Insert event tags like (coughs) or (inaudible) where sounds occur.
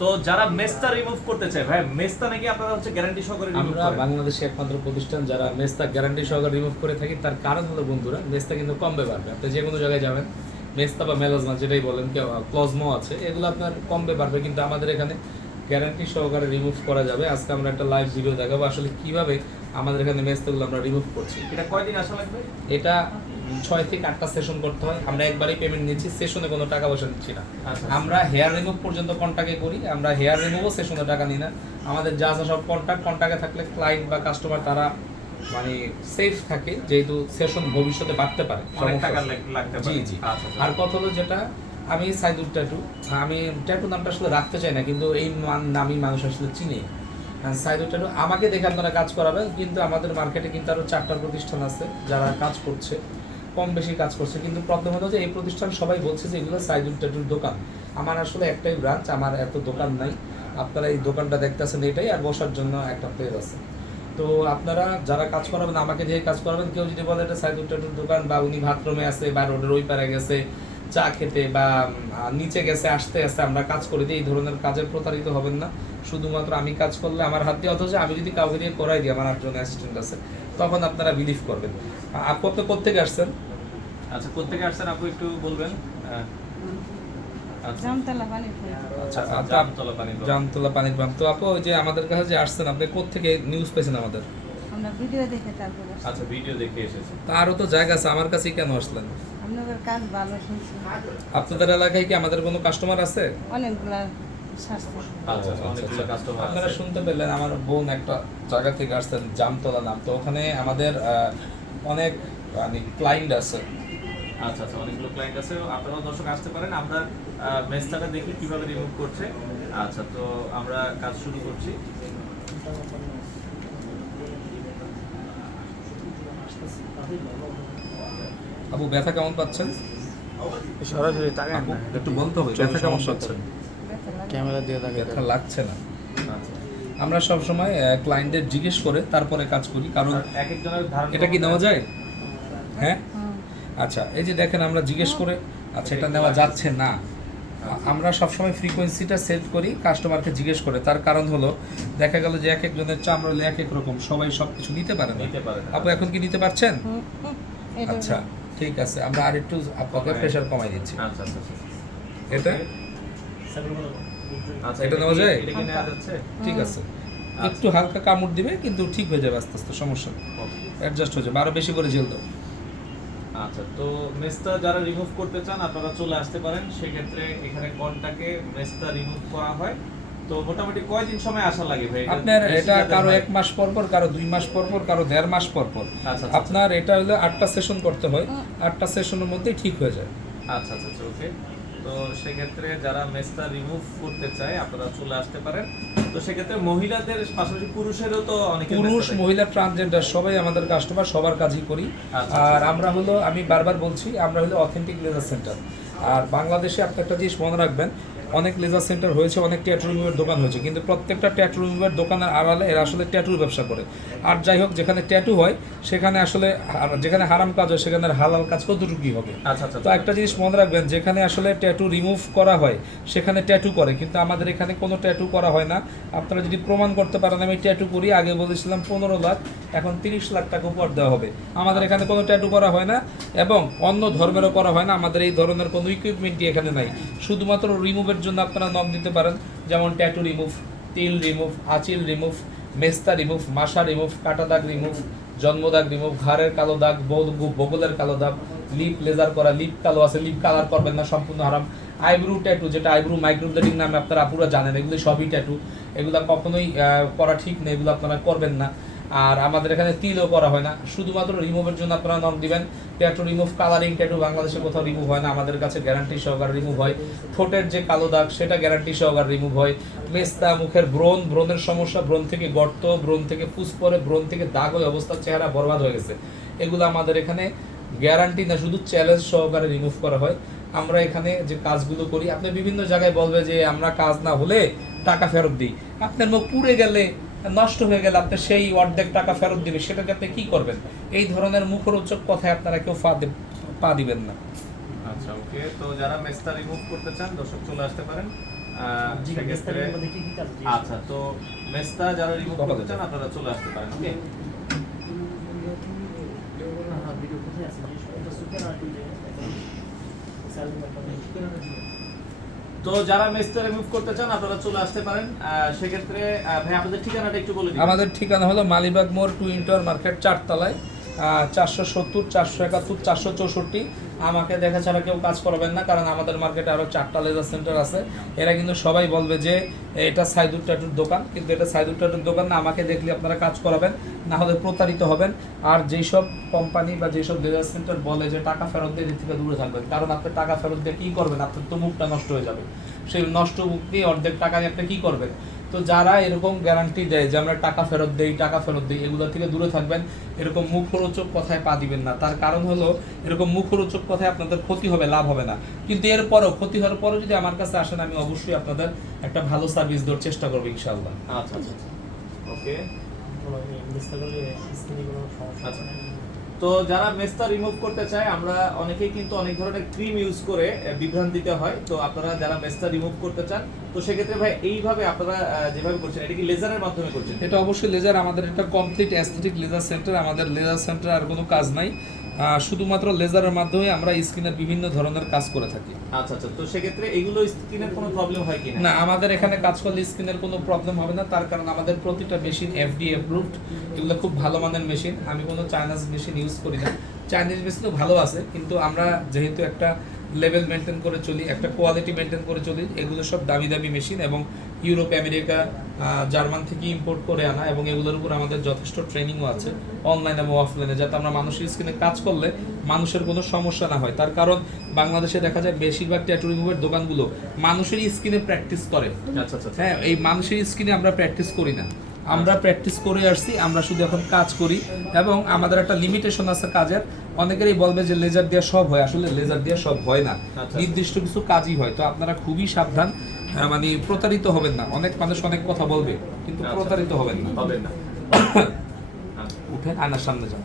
তো যারা মেস্তা রিমুভ করতে চায় ভাই মেস্তা নাকি আপনারা হচ্ছে গ্যারান্টি সহকারে আমরা বাংলাদেশে একমাত্র প্রতিষ্ঠান যারা মেস্তা গ্যারান্টি সহকারে রিমুভ করে থাকি তার কারণ হলো বন্ধুরা মেস্তা কিন্তু কমবে পারবে আপনি যে কোনো জায়গায় যাবেন মেস্তা বা মেলাজমা যেটাই বলেন কেউ ক্লজমো আছে এগুলো আপনার কমবে পারবে কিন্তু আমাদের এখানে গ্যারান্টি সহকারে রিমুভ করা যাবে। আজকে আমরা একটা লাইভ ভিডিও দেখাবো আসলে কীভাবে আমাদের এখানে মেস্তাগুলো আমরা রিমুভ করছি। এটা কয়দিন আসা লাগবে? এটা ছয় থেকে আটটা সেশন করতে হয়। আমরা একবারই পেমেন্ট নিচ্ছি সেশনে কোনো টাকা পয়সা নিচ্ছি না। আচ্ছা। আমরা হেয়ার রিমুভ পর্যন্ত কন্টাক্টে করি আমরা হেয়ার রিমুভও সেশনে টাকা নিই না। আমাদের যা যা সব কন্ট্যাক্ট কন্ট্যাক্টে থাকলে ক্লায়েন্ট বা কাস্টমার তারা মানে সেফ থাকে যেহেতু সেশন ভবিষ্যতে বাড়তে পারে জি জি। আচ্ছা আচ্ছা। আর কথা হলো যেটা আমি সাইদুর ট্যাটু আমি ট্যাটু নামটা আসলে রাখতে চাই না কিন্তু এই নামই মানুষ আসলে চিনে। আর সাইদুর ট্যাটু আমাকে দেখে আপনারা কাজ করাবেন কিন্তু আমাদের মার্কেটে কিন্তু আরও চারটা প্রতিষ্ঠান আছে যারা কাজ করছে। কম বেশি কাজ করছে। কিন্তু প্রবলেম হলো যে এই প্রতিষ্ঠান সবাই বলছে যে এগুলো সাইদুর ট্যাটুর দোকান। আমার আসলে একটাই ব্রাঞ্চ আমার এত দোকান নাই। আপনারা এই দোকানটা দেখতেছেন এটাই আর বসার জন্য একটা প্লেস আছে। তো আপনারা যারা কাজ করাবেন, আমাকে দিয়ে কাজ করাবেন, কেউ যদি বলে এটা সাইদুর ট্যাটুর দোকান বা উনি বাথরুমে আছে বা রোডের ওই পারে গেছে, চা খেতে বা নিচে গেছে, আসতে আসতে আমরা কাজ করে দিই, এই ধরনের কাজের প্রতারিত হবেন না। শুধুমাত্র আমি কাজ করলে আমার হাত দিয়ে অথচ আমি যদি কাউকে দিয়ে করাই দিই আমার আটজন অ্যাসিস্ট্যান্ট আছে তখন আপনারা বিলিভ করবেন। আপু আপনি কোথেকে আসছেন? আচ্ছা কোথেকে আসছেন আপু একটু বলবেন? আচ্ছা। জামতলা আচ্ছা আচ্ছা, পানির জামতলা পানির পাম্প তো আপু ওই যে আমাদের কাছে যে আসছেন আপনি কোথেকে নিউজ পেয়েছেন আমাদের? আমরা ভিডিও দেখে তারপরে আচ্ছা ভিডিও দেখে এসেছে। তারও তো জায়গা আছে আমার কাছেই কেন আসলেন? আপনাদের কাজ ভালো শুনছি আপনাদের এলাকায় কি আমাদের কোনো কাস্টমার আছে? অনেকগুলা স্বাস্থ্য আচ্ছা আপনারা শুনতে পেলেন আমার বোন একটা জায়গা থেকে আসছেন জামতলা নাম। তো ওখানে আমাদের অনেক মানে ক্লায়েন্ট আছে। আচ্ছা আচ্ছা অনেকগুলো ক্লায়েন্ট আছে। আপনারাও দর্শক আসতে পারেন। আমরা মেসটাটা দেখি কীভাবে রিমুভ করছে। আচ্ছা তো আমরা কাজ শুরু করছি। আপু ব্যথা কেমন পাচ্ছেন? সরাসরি তাকান একটু বলতে হবে ব্যথা কেমন পাচ্ছেন। ক্যামেরা দিয়ে তাকান ব্যথা লাগছে না। আচ্ছা। আমরা সব সময় ক্লায়েন্টদের জিজ্ঞেস করে তারপরে কাজ করি কারণ এক একজনের ধারণ এটা কি নেওয়া যায়? হ্যাঁ। আচ্ছা এই যে দেখেন আমরা জিজ্ঞেস করে আচ্ছা এটা নেওয়া যাচ্ছে না। আমরা সবসময় ফ্রিকোয়েন্সিটা সেট করি কাস্টমারকে জিজ্ঞেস করে। তার কারণ হলো দেখা গেল যে এক একজনের চামড়া হলে এক এক রকম সবাই সব কিছু নিতে পারে না। নিতে পারে না। আপু এখন কি নিতে পারছেন? আচ্ছা ঠিক আছে আমরা আর একটু আপনাকে। প্রেশার কমাই দিচ্ছি। আচ্ছা আচ্ছা আচ্ছা। এটা? আচ্ছা এটা নেওয়া যায়? এটা কি নেওয়া যাচ্ছে। ঠিক আছে। একটু হালকা কামড় দিবে কিন্তু ঠিক হয়ে যাবে আস্তে আস্তে সমস্যা অ্যাডজাস্ট হয়ে যাবে। আরও বেশি করে জেল দাও। আচ্ছা তো মেসটা যারা রিমুভ করতে চান আপনারা চলে আসতে পারেন। সেক্ষেত্রে এখানে কনটাকে মেসটা রিমুভ করা হয়। তো মোটামুটি কয়দিন সময় আসা লাগে ভাই? আপনার এটা কারও এক মাস পর পর কারও দুই মাস পর পর কারও দেড় মাস পর পর। আচ্ছা, আচ্ছা, আপনার এটা হলো আটটা সেশন করতে হয়। আটটা সেশনের মধ্যেই ঠিক হয়ে যায়। আচ্ছা আচ্ছা আচ্ছা ওকে তো সেক্ষেত্রে যারা মেসটা রিমুভ করতে চায় আপনারা চলে আসতে পারেন। তো সেক্ষেত্রে মহিলাদের পাশাপাশি পুরুষেরও তো অনেক পুরুষ মহিলা ট্রান্সজেন্ডার সবাই আমাদের কাস্টমার সবার কাজই করি। আচ্ছা, আর আমরা হলো আমি বারবার বলছি আমরা হলো অথেন্টিক লেজার সেন্টার আর বাংলাদেশে আপনি একটা জিনিস মনে রাখবেন অনেক লেজার সেন্টার হয়েছে অনেক ট্যাটু রিমুভের দোকান হয়েছে কিন্তু প্রত্যেকটা ট্যাটু রিমুভের দোকানের আড়ালে এরা আসলে ট্যাটুর ব্যবসা করে। আর যাই হোক যেখানে ট্যাটু হয় সেখানে আসলে যেখানে হারাম কাজ হয় সেখানে হালাল কাজ কতটুকুই হবে? আচ্ছা আচ্ছা তো একটা জিনিস মনে রাখবেন যেখানে আসলে ট্যাটু রিমুভ করা হয় সেখানে ট্যাটু করে কিন্তু আমাদের এখানে কোনো ট্যাটু করা হয় না। আপনারা যদি প্রমাণ করতে পারেন আমি ট্যাটু করি আগে বলেছিলাম পনেরো লাখ এখন তিরিশ লাখ টাকা উপহার দেওয়া হবে। আমাদের এখানে কোনো ট্যাটু করা হয় না এবং অন্য ধর্মেরও করা হয় না আমাদের এই ধরনের কোনো ইকুইপমেন্টই এখানে নাই। শুধুমাত্র রিমুভের জন্য আপনারা নক দিতে পারেন। যেমন ট্যাটু রিমুভ তিল রিমুভ আচিল রিমুভ মেস্তা রিমুভ মাসা রিমুভ কাটা দাগ রিমুভ জন্মদাগ রিমুভ ঘাড়ের কালো দাগ বগলের কালো দাগ লিপ লেজার করা লিপ কালো আছে লিপ কালার করবেন না, সম্পূর্ণ হারাম। আইব্রু ট্যাটু যেটা আইব্রু মাইক্রোব্লেডিং নামে আপনারা পুরো জানেন, এগুলো সবই ট্যাটু এগুলো কখনোই করা ঠিক নেই, এগুলো আপনারা করবেন না। আর আমাদের এখানে তিলও করা হয় না। শুধুমাত্র রিমুভের জন্য আপনারা নক দিবেন। ট্যাটু রিমুভ কালারিং ট্যাটু বাংলাদেশে কোথাও রিমুভ হয় না। আমাদের কাছে গ্যারান্টি সহকারে রিমুভ হয়। ঠোঁটের যে কালো দাগ, সেটা গ্যারান্টি সহকারে রিমুভ হয়। মেস্তা, মুখের ব্রণ, ব্রণের সমস্যা, ব্রণ থেকে গর্ত, ব্রণ থেকে ফুস পরে ব্রণ থেকে দাগ হয়ে অবস্থার চেহারা বরবাদ হয়ে গেছে। এগুলো আমাদের এখানে গ্যারান্টি না, শুধু চ্যালেঞ্জ সহকারে রিমুভ করা হয়। আমরা এখানে যে কাজগুলো করি, আপনি বিভিন্ন জায়গায় বলবে যে আমরা কাজ না হলে টাকা ফেরত দিই। আপনার মুখ পুড়ে গেলে নষ্ট হয়ে গেলে আপনি সেই অর্ধেক টাকা ফেরত দিবে সেটাকে আপনি কি করবেন এই ধরনের মুখরোচক কথায় আপনারা কেউ পা পা দিবেন না আচ্ছা ওকে তো যারা মেসটা রিমুভ করতে চান দর্শক চলে আসতে পারেন আহ, সেক্ষেত্রে বিস্তারিত মধ্যে কি কি কাজ জি। আচ্ছা তো মেস্তা যারা রিমুভ করতে চান আপনারা চলে আসতে পারেন ওকে হ্যাঁ, ভিডিও কোথায় আছে? জিজ্ঞেস করো। তো যারা মেস্তা মুভ করতে চান, আপনারা চলে আসতে পারেন। সেক্ষেত্রে ভাই আমাদের ঠিকানাটা একটু বলে দিন। আমাদের ঠিকানা হলো মালিবাগ মোড় টু ইন্টার মার্কেট চারতলায় চারশো সত্তর, চারশো একাত্তর, চারশো চৌষট্টি। আমাকে দেখা ছাড়া কেউ কাজ করবেন না, কারণ আমাদের মার্কেটে আরও চারটা লেজার সেন্টার আছে। এরা কিন্তু সবাই বলবে যে, এটা সাইদুর ট্যাটুর দোকান, কিন্তু এটা সাইদুর ট্যাটুর দোকান না, আমাকে দেখলে আপনারা কাজ করাবেন, না হলে প্রতারিত হবেন। আর যেই সব কোম্পানি বা যেসব লেজার সেন্টার বলে যে টাকা ফেরত দিয়ে থেকে দূরে থাকবেন, কারণ আপনি টাকা ফেরত দিয়ে কী করবেন, আপনার তো মুখটা নষ্ট হয়ে যাবে। সেই নষ্ট মুখ দিয়ে অর্ধেক টাকা দিয়ে আপনি কী করবেন? তো যারা এরকম গ্যারান্টি দেয় যে আমরা টাকা ফেরত দেই টাকা ফেরত দিই এগুলো থেকে দূরে থাকবেন এরকম মুখরোচক কথায় পা দিবেন না। তার কারণ হলো এরকম মুখরোচক কথায় আপনাদের ক্ষতি হবে লাভ হবে না। কিন্তু এরপরও ক্ষতি হওয়ার পরও যদি আমার কাছে আসেন আমি অবশ্যই আপনাদের একটা ভালো সার্ভিস দেওয়ার চেষ্টা করব ইনশাআল্লাহ। আচ্ছা আচ্ছা ওকে আচ্ছা। তো যারা মেস্তা রিমুভ করতে চায়, আমরা অনেকেই কিন্তু অনেক ধরনের ক্রিম ইউজ করে বিভ্রান্তিতে হয়। তো আপনারা যারা মেস্তা রিমুভ করতে চান, তো সেক্ষেত্রে ভাই, এইভাবে আপনারা যেভাবে করছেন, এটা কি লেজারের মাধ্যমে করছেন? এটা অবশ্যই লেজার আমাদের একটা কমপ্লিট অ্যাস্থেটিক লেজার সেন্টার আমাদের লেজার সেন্টার আর কোনো কাজ নাই। শুধুমাত্র লেজারের মাধ্যমে আমরা স্কিনের বিভিন্ন ধরনের কাজ করে থাকি। আচ্ছা আচ্ছা। তো সেক্ষেত্রে এগুলো স্কিনের কোনো প্রবলেম হয় কি না আমাদের এখানে কাজ করলে স্কিনের কোনো প্রবলেম হবে না। তার কারণ আমাদের প্রতিটা মেশিন এফডি অ্যাপ্রুভড এগুলো খুব ভালো মানের মেশিন আমি কোনো চাইনাজ মেশিন ইউজ করি না। চাইনিজ মেশিনও ভালো আছে কিন্তু আমরা যেহেতু একটা লেভেল মেনটেন করে চলি একটা কোয়ালিটি মেনটেন করে চলি এগুলো সব দামি দামি মেশিন এবং ইউরোপ আমেরিকা জার্মান থেকে ইম্পোর্ট করে আনা এবং এগুলোর উপর আমাদের যথেষ্ট ট্রেনিংও আছে অনলাইন এবং অফলাইনে যাতে আমরা মানুষের স্কিনে কাজ করলে মানুষের কোনো সমস্যা না হয়। তার কারণ বাংলাদেশে দেখা যায় বেশিরভাগ ট্যাটু রিমুভের দোকানগুলো মানুষের স্কিনে প্র্যাকটিস করে। আচ্ছা আচ্ছা আচ্ছা। হ্যাঁ এই মানুষের স্কিনে আমরা প্র্যাকটিস করি না। আমরা প্র্যাকটিস করে আসছি আমরা শুধু এখন কাজ করি এবং আমাদের একটা লিমিটেশন আছে কাজের। অনেকেরই বলবে যে লেজার দেওয়া সব হয় আসলে লেজার দেওয়া সব হয় না। আচ্ছা। নির্দিষ্ট কিছু কাজই হয় তো আপনারা খুবই সাবধান মানে প্রতারিত হবেন না। অনেক মানুষ অনেক কথা বলবে কিন্তু আচ্ছা। প্রতারিত হবেন না। হবে না। (coughs) উঠেন আয়নার সামনে যান।